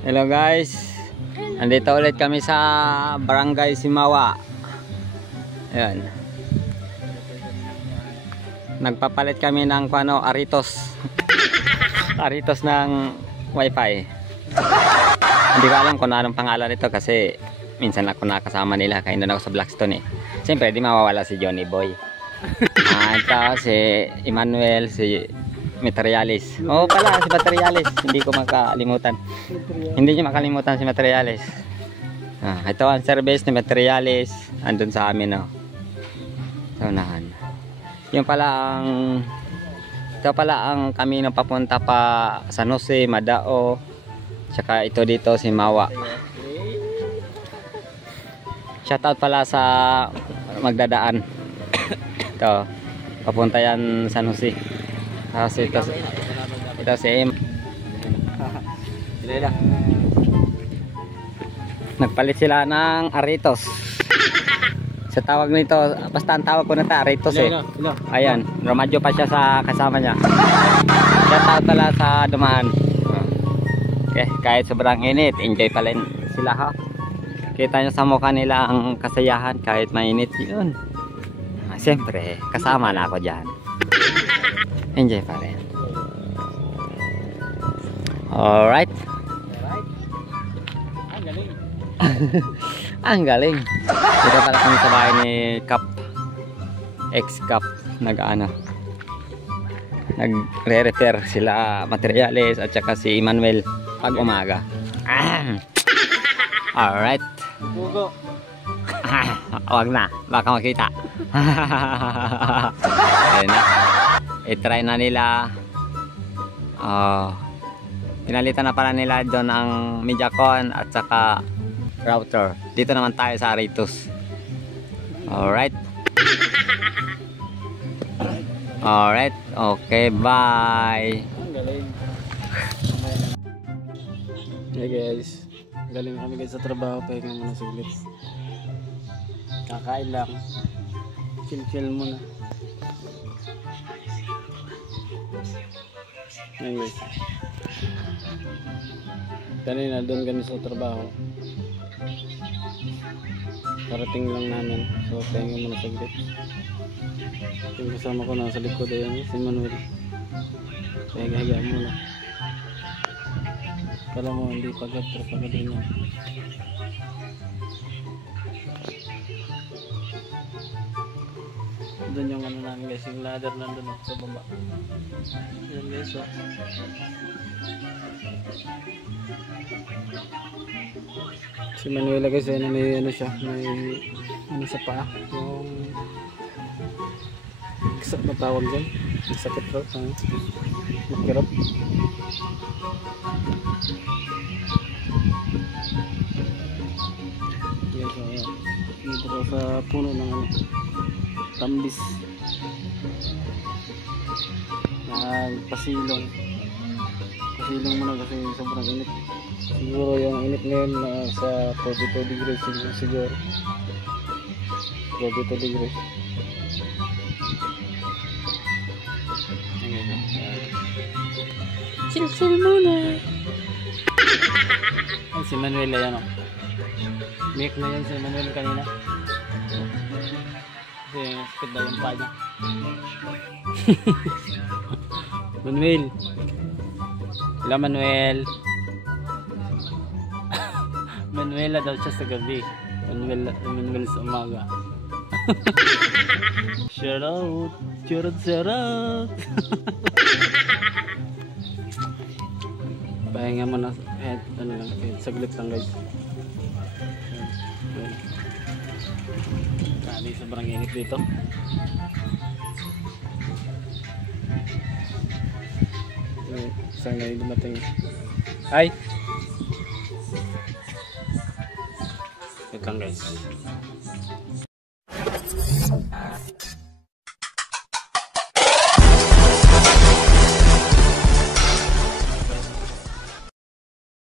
Hello guys, andito ulit kami sa Barangay Simawa. Ayan. Nagpapalit kami ng Aritos. Aritos ng wifi. Hindi ko alam kung anong pangalan nito kasi minsan ako nakasama nila kaya doon ako sa Blackstone eh. Siyempre di mawawala si Johnny Boy. At si Emmanuel, si Materialis. Oo pala, si Materialis. Hindi ko makalimutan. Hindi niyo makalimutan si Materialis. Ito ang service ni Materialis. Andun sa amin, oh. Sa unahan. Yung pala ang ito pala ang kamino papunta pa San Jose, Madao. Tsaka ito dito si Mawa. Shoutout pala sa magdadaan. Ito, papunta yan San Jose. Kasi ito si Em. Nagpalit sila ng Aritos. Sa tawag nito, basta ang tawag ko na ito Aritos eh. Ayan, Romadyo pa siya sa kasama niya. Shoutout pala sa dumaan. Okay, kahit sobrang init, enjoy pa rin sila ha. Kita nyo sa mukha nila ang kasayahan kahit mainit yun. Siyempre, kasama na ako dyan. Enjoy pa rin. Alright. Ang galing. Ang galing. Dito pala kami sa bahay ni Cap. Ex-Cap. Nagre-refer sila Materialis at saka si Emmanuel pag umaga. Alright. Bugo. Wag na. Baka makita. Ayun na. I-try na nila. Pinalitan na pala nila doon ang Mediacon at saka router. Dito naman tayo sa Aritos. Alright. Alright. Okay, bye. Hey guys, galing kami guys sa trabaho. Pahinga muna saglit. Kakain lang. Chill muna. Ayan guys. Kanina doon kami sa trabaho. Parating lang namin. So pahinga muna saglit. Yung kasama ko nasa likod ayan si Manuel. Pahinga muna. Kala mo hindi pagod pero pagod din yan. Doon yung ano namin guys, yung ladder nandun sa baba. Yan guys, oh. Si Manuela guys, ay may ano siya, may ano sa paa, yung sakit na tawag dyan, sakit raw, makirap. Yes, oh, dito ko sa puno ng ano, tambis. Pasilong muna kasi sobrang init. Siguro yung init ngayon na sa 42 degrees siguro. 42 degrees. Chill muna. Ay, si Manuel yan o. Make na yan si Manuel kanina. Kasi sakit daw yung paa niya. Manuel. Hello Manuel. Manuela daw siya sa gabi. Manuel sa umaga. Shout out. Pahinga mo na kahit ano lang, kahit saglit lang guys. Kali sobrang init dito. Saan ngayon dumating? Hi! Wait lang guys.